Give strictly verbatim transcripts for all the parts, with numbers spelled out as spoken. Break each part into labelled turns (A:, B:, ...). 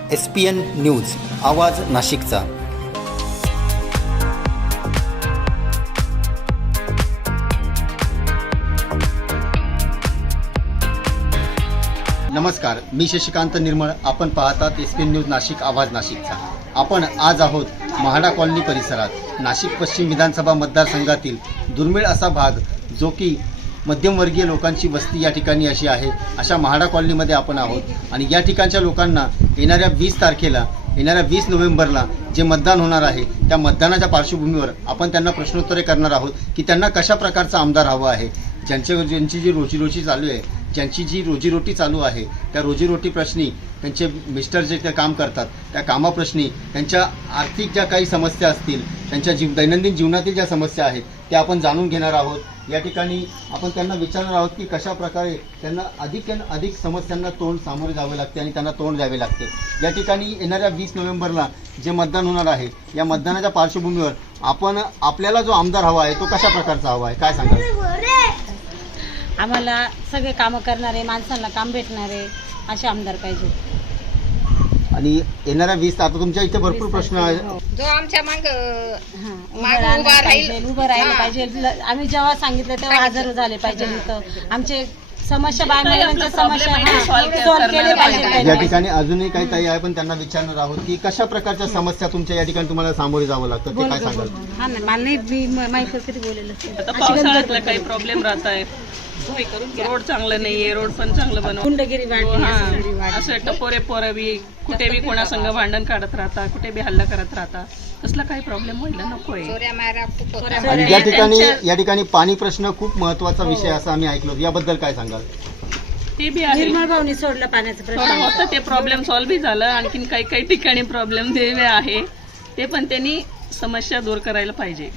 A: S P N news, आवाज नाशिकचा। नमस्कार, मी शशिकांत निर्मळ। आपण पाहतात S P N news Nashik, आवाज नाशिकचा। आपण आज आहोत महाडा कॉलनी परिसरात। नाशिक पश्चिम विधानसभा मतदारसंघातील दुर्मिळ असा भाग जो की मध्यमवर्गीय लोकांची वस्ती या ठिकाणी अशी आहे, अशा महाडा कॉलनीमध्ये आपण आहोत। आणि या ठिकाणच्या लोकांना येणाऱ्या वीस तारखेला येणाऱ्या वीस नोव्हेंबरला जे मतदान होणार आहे, त्या मतदानाच्या पार्श्वभूमीवर आपण त्यांना प्रश्नोत्तरे करणार आहोत की त्यांना कशा प्रकारचा आमदार हवा आहे। ज्यांच्या ज्यांची जी रोजीरोटी चालू आहे, ज्यांची जी रोजीरोटी चालू आहे, त्या रोजीरोटी प्रश्नी, त्यांचे मिस्टर जे ते काम करतात त्या कामाप्रश्नी, त्यांच्या आर्थिक ज्या काही समस्या असतील, त्यांच्या जीव दैनंदिन जीवनातील ज्या समस्या आहेत त्या आपण जाणून घेणार आहोत। या ठिकाणी आपण त्यांना विचारणार आहोत की कशा प्रकारे त्यांना अधिक अधिक समस्यांना तोंड सामोरे जावे लागते आणि त्यांना तोंड द्यावे लागते। या ठिकाणी येणाऱ्या वीस नोव्हेंबरला जे मतदान होणार आहे, या मतदानाच्या पार्श्वभूमीवर आपण आपल्याला जो आमदार हवा आहे तो कशा प्रकारचा हवा आहे, काय सांगाल?
B: आम्हाला सगळे कामं करणारे, माणसांना काम भेटणारे असे आमदार पाहिजे।
A: आणि येणाऱ्या वीस आता तुमच्या इथे भरपूर प्रश्न आहे,
C: जो आमच्या माग
B: उभं राहिलं उभं राहिलं पाहिजे। आम्ही जेव्हा सांगितलं तेव्हा हजर झाले पाहिजे। इथं आमचे समस्या बाय महिलांच्या समस्या सॉल्व्ह केले पाहिजे।
A: या ठिकाणी अजूनही काही ताई आहे, पण त्यांना विचारणार आहोत की कशा प्रकारच्या समस्या तुमच्या या ठिकाणी तुम्हाला सामोरे जावं लागतं, ते काय सांगाल?
B: हा ना, मला नाही माहिती कधी बोलेलं
D: आता पावसाळ्यातला काही प्रॉब्लेम राहत आहे, रोड चांगलं नाहीये, रोड पण चांगलं बनव,
B: गुंडगिरी वाढली,
D: असं टपोरे पोरं बी कुठे बी कोणासंग भांडण काढत राहता, कुठे बी हल्ला करत राहता, तसला काही प्रॉब्लेम व्हायला नकोय।
C: चोऱ्या मारा खूप होतात।
A: आणि या ठिकाणी या ठिकाणी पाणी प्रश्न खूप महत्त्वाचा विषय असं आम्ही ऐकलो, याबद्दल काय सांगाल?
D: ते बी आहे,
B: निर्मळ भावनी सोडलं पाण्याचं
D: थोडं
B: प्रश्न
D: होतं ते प्रॉब्लेम सॉल्व्ह बी झालं। आणखीन काही काही ठिकाणी प्रॉब्लेम जे आहे ते पण त्यांनी समस्या दूर करायला पाहिजे।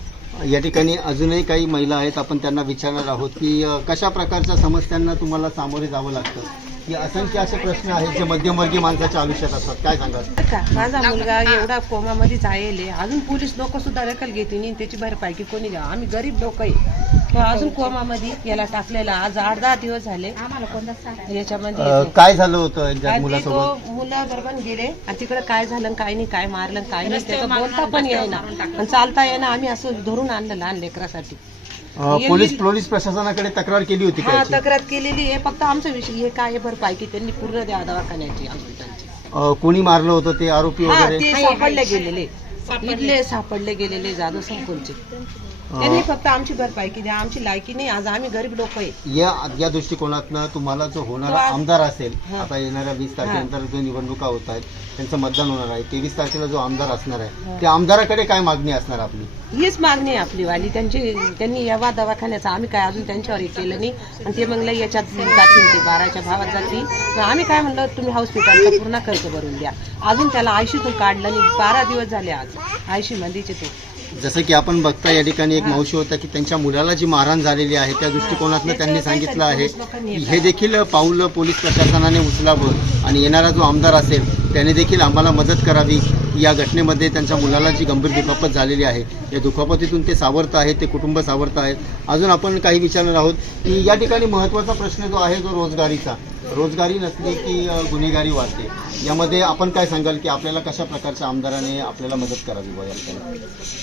A: या ठिकाणी अजूनही काही महिला आहेत, आपण त्यांना विचारणार आहोत की अ, कशा प्रकारच्या समस्यांना तुम्हाला सामोरे जावं लागतं, की असंख्य असे प्रश्न आहेत जे मध्यमवर्गीय माणसाच्या आयुष्यात असतात, काय सांगाल?
E: का माझा मुलगा एवढा कोमामध्ये जायले, अजून पोलीस लोक सुद्धा दखल घेते नाही, त्याची भरपाई की कोणी द्यावं? आम्ही गरीब लोक आहे, तो अजून कोमामध्ये याला टाकलेला आज आठ दहा दिवस झाले।
B: आम्हाला कोणता
E: याच्यामध्ये
A: अ, काय झालं होतं एकदा
E: आणि तो
A: मुलासोबत?
E: मुलं बरोबर गेले आणि तिकडे काय झालं काय नाही, काय मारलं काय नाही, त्याचं बोलता पण येईना आणि चालता येईना। आम्ही असं धरून आणलं लहान लेकरासाठी।
A: अ, पोलीस पोलीस प्रशासनाकडे तक्रार केली होती
E: हा,
A: का याची?
E: तक्रार केलेली आहे, फक्त आमचा विषय हे काय भरपाई की त्यांनी पूर्ण द्या दवाखान्याची हॉस्पिटलची।
A: अ, कोणी मारलं होतं ते आरोपी
E: हा,
A: वगैरे?
E: ते सापडले गेलेले, इथले सापडले गेलेले जाधव संकुलचे। त्यांनी फक्त आमची भरपाई की द्या, आमची लायकी नाही, आज आम्ही गरीब लोक आहे।
A: या या दृष्टिकोनातनं तुम्हाला जो होणारा आमदार असेल, आता येणाऱ्या वीस तारखेनंतर जो निवडणुका होत आहेत, त्यांचं मतदान होणार आहे, तेवीस तारखेला जो आमदार असणार आहे, त्या आमदाराकडे काय मागणी असणार आपली?
E: हीच मागणी आहे आपली वाली, त्यांची त्यांनी यावा दवाखान्याचा, आम्ही काय अजून त्यांच्यावर हे केलं नाही। आणि ते म्हणलं याच्यात जातील, ते बाराच्या भावात जातील, आम्ही काय म्हणलं तुम्ही हॉस्पिटलचा पूर्ण खर्च भरून द्या। अजून त्याला आयशीतून काढलं नाही, बारा दिवस झाले आज आयशी मध्येचे तो।
A: जसं की आपण बघता या ठिकाणी एक मावशी होता की त्यांच्या मुलाला जी मारहाण झालेली आहे, त्या दृष्टिकोनातनं त्यांनी सांगितलं आहे हे देखील पाऊल पोलीस प्रशासनाने उचलावं आणि येणारा जो आमदार असेल त्याने देखील आम्हाला मदत करावी। या घटनेमध्ये त्यांच्या मुलाला जी गंभीर दुखापत झालेली आहे, या दुखापतीतून ते सावरत आहेत, ते कुटुंब सावरत आहेत। अजून आपण काही विचारणार आहोत की या ठिकाणी महत्त्वाचा प्रश्न जो आहे, जो रोजगारीचा, रोजगारी नसली की अ, गुन्हेगारी वाढते। यामध्ये आपण काय सांगाल की आपल्याला कशा प्रकारच्या आमदाराने आपल्याला मदत करावी बुवा या ठिकाणी?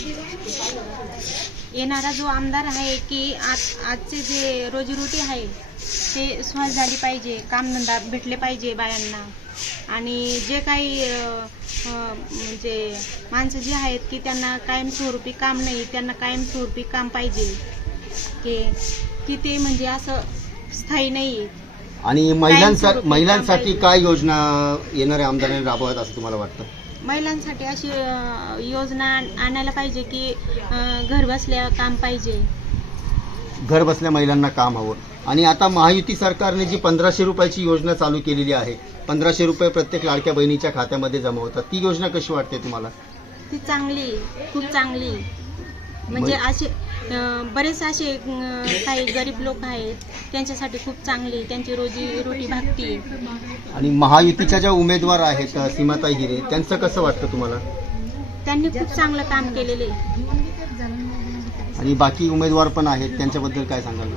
F: येणारा जो आमदार आहे की आज आजचे जे रोजीरोटी आहे ते सहज झाली पाहिजे, कामधंदा भेटले पाहिजे बायांना। आणि जे काही अ, अ, म्हणजे माणसं जी आहेत की त्यांना कायमस्वरूपी काम नाही, त्यांना कायमस्वरूपी काम पाहिजे, की की ते म्हणजे असं स्थायी नाही।
A: आणि महिलांसा महिलांसाठी काय योजना येणाऱ्या आमदारांनी राबवत असं तुम्हाला वाटतं?
F: महिलांसाठी अशी अ, योजना आणायला पाहिजे की अ, घर बसल्या काम पाहिजे।
A: घर बसल्या महिलांना काम हवं। आणि आता महायुती सरकारने जी पंधराशे रुपयाची योजना चालू केलेली आहे, पंधराशे रुपये प्रत्येक लाडक्या बहिणीच्या खात्यामध्ये जमा होतात, ती योजना कशी वाटते तुम्हाला?
F: ती चांगली, खूप चांगली। म्हणजे असे अ, बरेच असे अ, काही गरीब लोक आहेत त्यांच्यासाठी खूप चांगली, त्यांची रोजी रोटी भागती।
A: आणि महायुतीच्या ज्या उमेदवार आहेत सीमाताई हिरे, त्यांचं कसं वाटतं तुम्हाला?
F: त्यांनी खूप चांगलं काम केलेले।
A: आणि बाकी उमेदवार पण आहेत, त्यांच्याबद्दल काय सांगाल?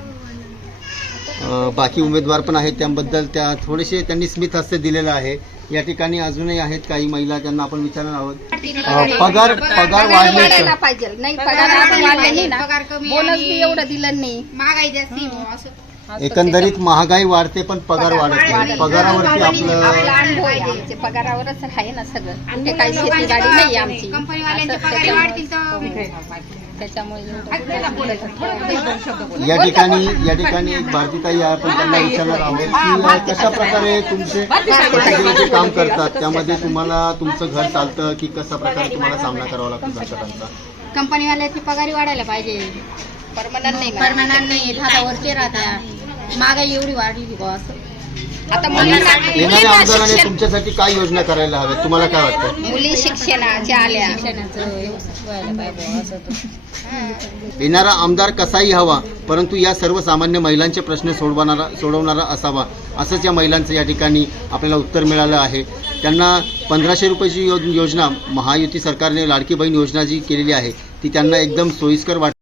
A: बाकी उमेदवार पण आहेत त्याबद्दल त्या थोडेसे त्यांनी स्मित हास्य दिलेलं आहे या ठिकाणी अजूनही आहेत काही महिला ज्यांना आपण विचारणार आहोत. अ, पगार पगार वाढले
C: वाढायला
A: तर
C: पाहिजे नाही पगार अजून वाढले नाही ना
F: पगार कमी
C: बोनस
F: आणि
C: बी एवढं दिलं नाही
F: महागाई जास्ती असं
C: असं
A: एकंदरीत महागाई वाढते पण पगार वाढत नाही. पगारावरती
C: आपला
A: आपलं
C: अनुभव आहे आमचे पगारावरच आहे ना सगळं कुठे काही शेती गाडी नाही आमची
F: कंपनीवाल्यांचे
C: असं
F: पगार वाढतील
C: त्याच्यामुळे-
F: तर
C: त्याच्यामुळे
A: या ठिकाणी या ठिकाणी एक भारतीताई आहे, आपण त्यांना विचारणार आहोत की कशा प्रकारे तुमचे तुमचे जे काम करतात त्यामध्ये तुम्हाला तुमचं घर चालतं की कशा प्रकारे तुम्हाला सामना करावा लागतो संकटांचा.
F: कंपनीवाल्याची पगारी वाढायला पाहिजे
C: परमनंट नाही ना.
F: परमनंट नाही हातावरचे राहत्या महागाई एवढी वाढली बुवा असं
C: आता
A: आणि
C: मुलींना
A: येणाऱ्या
C: मुलींना
A: आमदाराने
C: शिक्षण
A: तुमच्यासाठी काय योजना करायला हव्यात तुम्हाला काय वाटतं.
C: मुली शिक्षणाच्या आल्या
A: येणारा आमदार कसाही हवा परंतु या सर्वसामान्य महिलांचे प्रश्न सोडवणारा सोडवणारा असावा असंच या महिलांचं या ठिकाणी आपल्याला उत्तर मिळालं आहे. त्यांना पंधराशे रुपयाची यो योजना महायुती सरकारने लाडकी बहीण योजना जी केलेली आहे ती त्यांना एकदम सोयीस्कर वाट